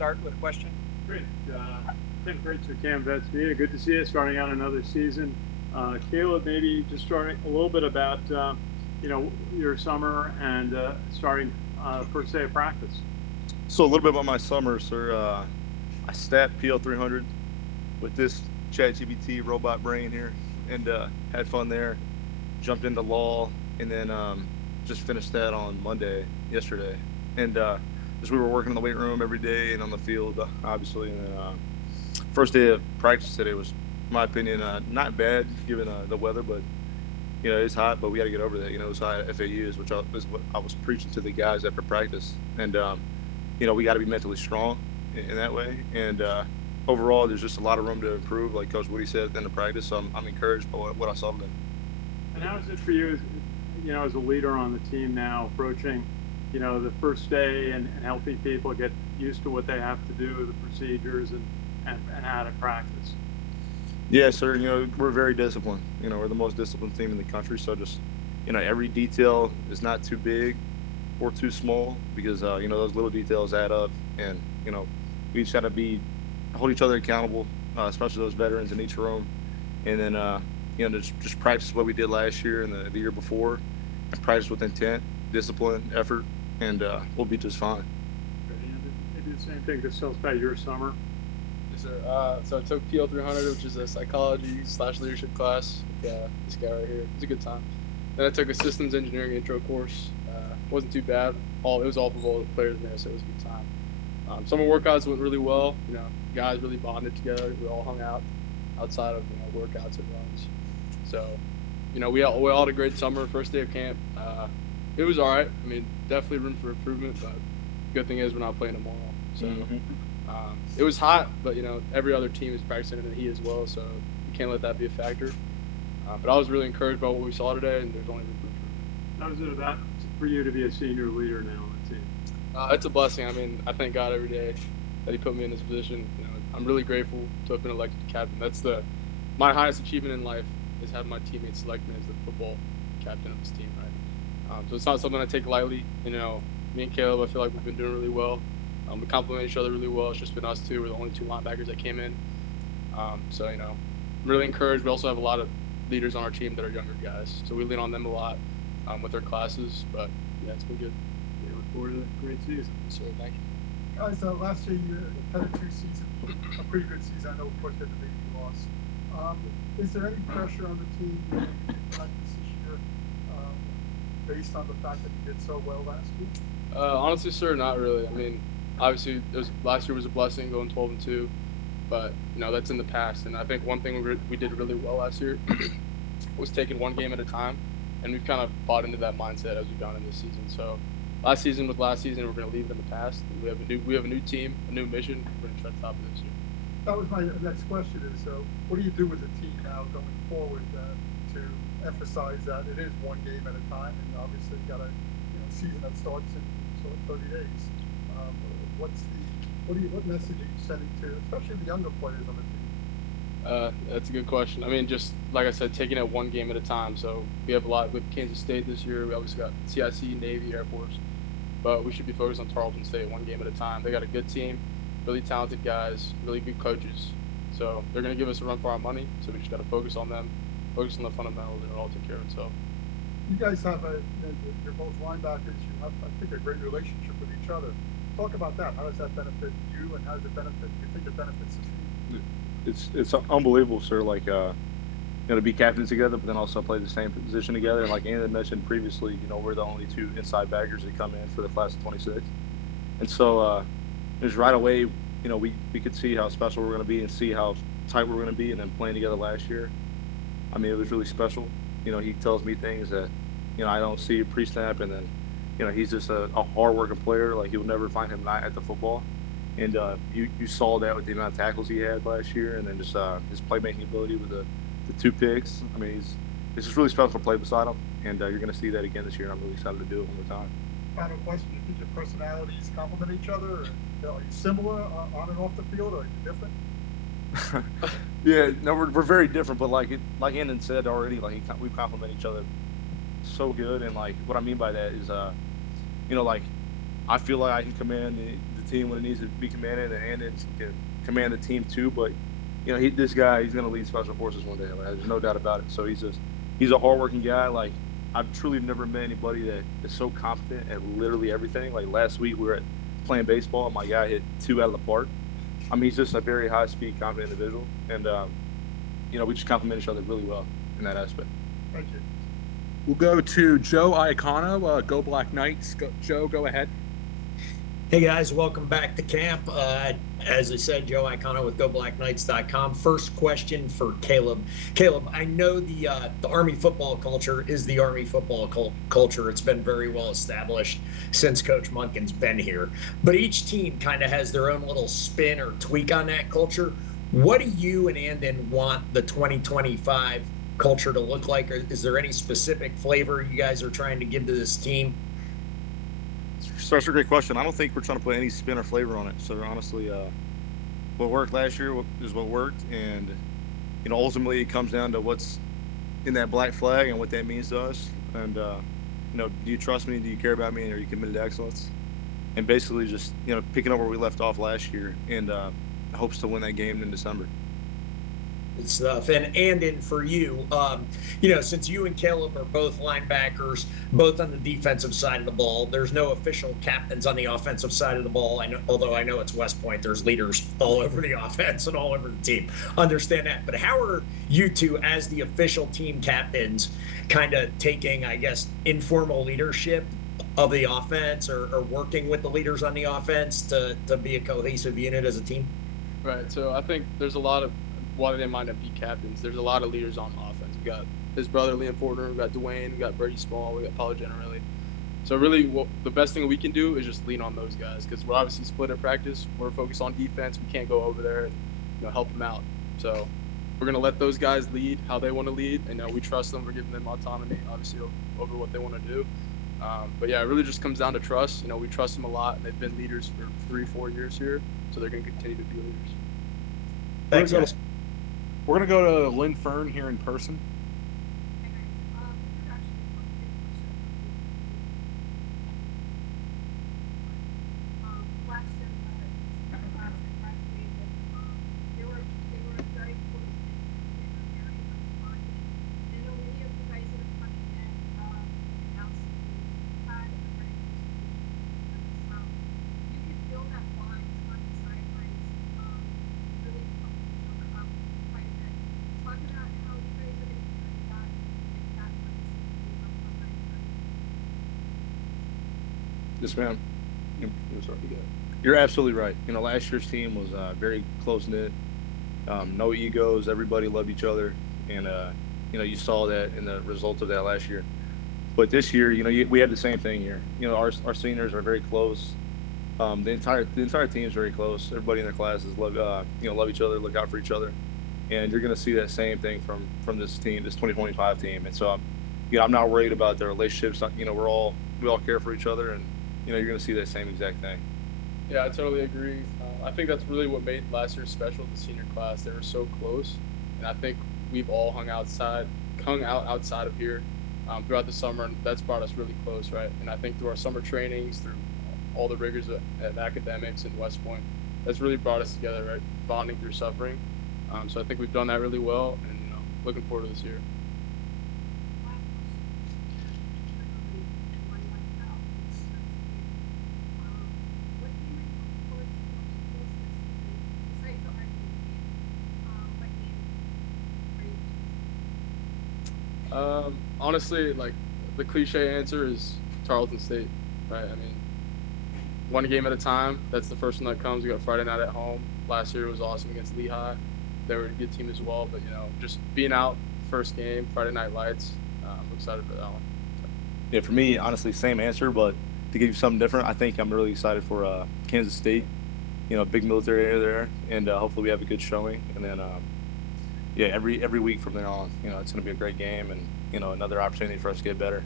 Art with a question. Great. Tim Fritz with Cam Vets Media. Good to see you starting out another season. Kalib, maybe just starting a little bit about your summer and starting first day of practice. So a little bit about my summer, sir. I stat PL 300 with this ChatGPT robot brain here, and had fun there. Jumped into law, and then just finished that on yesterday. And just we were working in the weight room every day and on the field, obviously. And then first day of practice today was, in my opinion, not bad given the weather, but it's hot, but we got to get over that. It's hot at FAUs, which is what I was preaching to the guys after practice. And we got to be mentally strong in that way. And overall, there's just a lot of room to improve, like Coach Woody said at the end of practice. So I'm encouraged by what I saw today. And how is it for you, as a leader on the team now, approaching, the first day and helping people get used to what they have to do, the procedures, and how to practice? Yeah, sir. We're very disciplined. We're the most disciplined team in the country. So just, every detail is not too big or too small because, those little details add up. And, we just got to hold each other accountable, especially those veterans in each room. And then, just practice what we did last year and the year before, and practice with intent, discipline, effort, and we'll be just fine. Maybe the same thing. Just tell us about your summer. Yes, sir. So I took PL 300, which is a psychology/leadership class. This guy right here. It was a good time. Then I took a systems engineering intro course. Wasn't too bad. It was all for all the players in there, so it was a good time. Summer workouts went really well. Guys really bonded together. We all hung out outside of workouts and runs. So, we all had a great summer. First day of camp, it was all right. I mean, definitely room for improvement, but good thing is we're not playing tomorrow. So it was hot, but every other team is practicing in the heat as well, so you can't let that be a factor. But I was really encouraged by what we saw today, and there's only room for improvement. How is it about for you to be a senior leader now on the team? It's a blessing. I mean, I thank God every day that He put me in this position. I'm really grateful to have been elected captain. That's my highest achievement in life, is having my teammates select me as the football captain of this team, right? So it's not something I take lightly. Me and Caleb, I feel like we've been doing really well. We complement each other really well. It's just been us two. We're the only two linebackers that came in. So, I'm really encouraged. We also have a lot of leaders on our team that are younger guys. So we lean on them a lot with their classes. But, yeah, it's been good. Yeah, look forward to a great season. So, thank you. Guys, last year you had a 2 season, a pretty good season. I know, of course, that the baby loss. Is there any pressure on the team to practice this year based on the fact that you did so well last year? Honestly, sir, not really. I mean, obviously, last year was a blessing going 12-2, but that's in the past. And I think one thing we did really well last year was taking one game at a time, and we've kind of bought into that mindset as we've gone into this season. So last season, we're going to leave it in the past. We have a new team, a new mission. We're going to try to top it this year. That was my next question. Is what do you do with the team now going forward to emphasize that it is one game at a time, and obviously you got a season that starts in 30 days. What message are you sending to, especially the younger players on the team? That's a good question. I mean, just like I said, taking it one game at a time. So we have a lot with Kansas State this year. We obviously got CIC, Navy, Air Force, but we should be focused on Tarleton State one game at a time. They got a good team, really talented guys, really good coaches. So they're going to give us a run for our money. So we just got to focus on them, focus on the fundamentals, and it'll all take care of itself. You guys have you're both linebackers. You have, I think, a great relationship with each other. Talk about that. How does that benefit you, and how does it benefit? Do you think it benefits the team? It's unbelievable, sir. Like to be captains together, but then also play the same position together. And like Andon mentioned previously, we're the only 2 inside backers that come in for the class of 26. And so just right away, we could see how special we're going to be and see how tight we're going to be, and then playing together last year. I mean, it was really special. He tells me things that, I don't see pre-snap, and then, he's just a hard-working player. Like, you'll never find him not at the football. And you saw that with the amount of tackles he had last year, and then just his playmaking ability with the 2 picks. I mean, it's just really special to play beside him, and you're going to see that again this year, and I'm really excited to do it one more time. Final question, do you think your personalities complement each other? Or, are you similar on and off the field, or are you different? Yeah, no, we're very different, but like Andon said already, like we complement each other so good. And like what I mean by that is, like I feel like I can command the team when it needs to be commanded, and it can command the team too. But this guy, he's going to lead special forces one day. Like, there's no doubt about it. So he's a hardworking guy. Like, I've truly never met anybody that is so competent at literally everything. Like last week, we were playing baseball, and my guy hit 2 out of the park. I mean, he's just a very high-speed, confident individual, and we just complement each other really well in that aspect. Thank you. We'll go to Joe Iacono, Go Black Knights. Joe, go ahead. Hey guys, welcome back to camp. As I said, Joe Iacono with GoBlackKnights.com. First question for Kalib. Kalib, I know the Army football culture is the Army football culture. It's been very well established since Coach Monken's been here. But each team kind of has their own little spin or tweak on that culture. What do you and Andon want the 2025 culture to look like? Or is there any specific flavor you guys are trying to give to this team? Such a great question. I don't think we're trying to put any spin or flavor on it. So honestly, what worked last year is what worked, and ultimately it comes down to what's in that black flag and what that means to us. And do you trust me? Do you care about me? And are you committed to excellence? And basically just picking up where we left off last year, and hopes to win that game in December. Good stuff. And Andon, for you, since you and Kalib are both linebackers, both on the defensive side of the ball, there's no official captains on the offensive side of the ball. Although I know it's West Point, there's leaders all over the offense and all over the team. Understand that. But how are you two, as the official team captains, kind of taking, I guess, informal leadership of the offense, or working with the leaders on the offense to be a cohesive unit as a team? Right. So I think there's a lot of, why they might not be captains, there's a lot of leaders on offense. We got his brother Liam Fortner, we got Dwayne, we got Brady Small, we got Paulo Generelli. So really, the best thing we can do is just lean on those guys, because we're obviously split at practice. We're focused on defense. We can't go over there and help them out. So we're gonna let those guys lead how they want to lead, and we trust them. We're giving them autonomy, obviously, over what they want to do. But yeah, it really just comes down to trust. We trust them a lot, and they've been leaders for 3-4 years here, so they're gonna continue to be leaders. Thanks, guys. We're going to go to Lynn Fern here in person. Yes, ma'am. You're absolutely right. Last year's team was very close-knit, no egos. Everybody loved each other, and you saw that in the result of that last year. But this year, we had the same thing here. Our seniors are very close. The entire team is very close. Everybody in the classes love each other, look out for each other, and you're going to see that same thing from this team, this 2025 team. And so, I'm not worried about their relationships. We all care for each other, and you're going to see that same exact thing. Yeah, I totally agree. I think that's really what made last year special, the senior class. They were so close, and I think we've all hung out outside of here throughout the summer, and that's brought us really close, right? And I think through our summer trainings, through all the rigors at academics and West Point, that's really brought us together, right? Bonding through suffering. So I think we've done that really well, and looking forward to this year. Honestly, like, the cliche answer is Tarleton State, right? I mean, one game at a time. That's the first one that comes. We got Friday night at home. Last year was awesome against Lehigh. They were a good team as well, but just being out first game, Friday night lights. I'm excited for that one. So. Yeah, for me, honestly, same answer, but to give you something different, I think I'm really excited for Kansas State. Big military area there, and hopefully we have a good showing. And then, every week from there on, it's going to be a great game, and another opportunity for us to get better.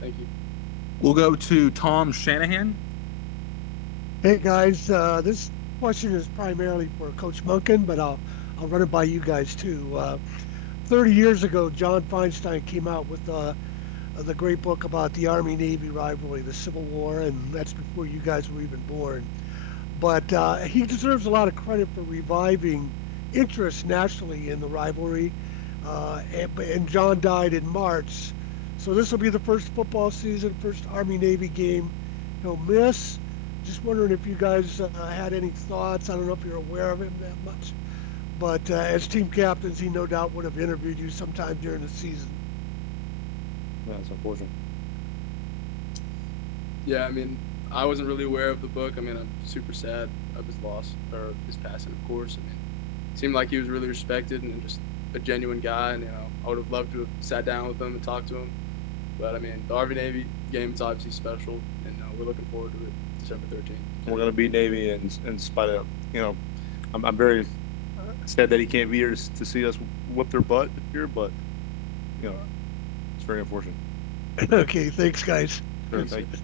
Thank you. We'll go to Tom Shanahan. Hey guys, this question is primarily for Coach Monken, but I'll run it by you guys too. 30 years ago, John Feinstein came out with the great book about the Army-Navy rivalry, the Civil War, and that's before you guys were even born. But he deserves a lot of credit for reviving interest nationally in the rivalry. And John died in March, so this will be the first football season, first Army-Navy game he'll miss. Just wondering if you guys had any thoughts. I don't know if you're aware of him that much, but as team captains, he no doubt would have interviewed you sometime during the season. Yeah, it's unfortunate. Yeah, I mean, I wasn't really aware of the book. I mean, I'm super sad of his loss, or his passing, of course. I mean, it seemed like he was really respected and just a genuine guy, and, I would have loved to have sat down with him and talked to him. But, I mean, the Army-Navy game is obviously special, and we're looking forward to it December 13th. We're going to beat Navy in spite of, I'm very sad that he can't be here to see us whoop their butt here, but, it's very unfortunate. Okay, thanks, guys. Sure, thank you.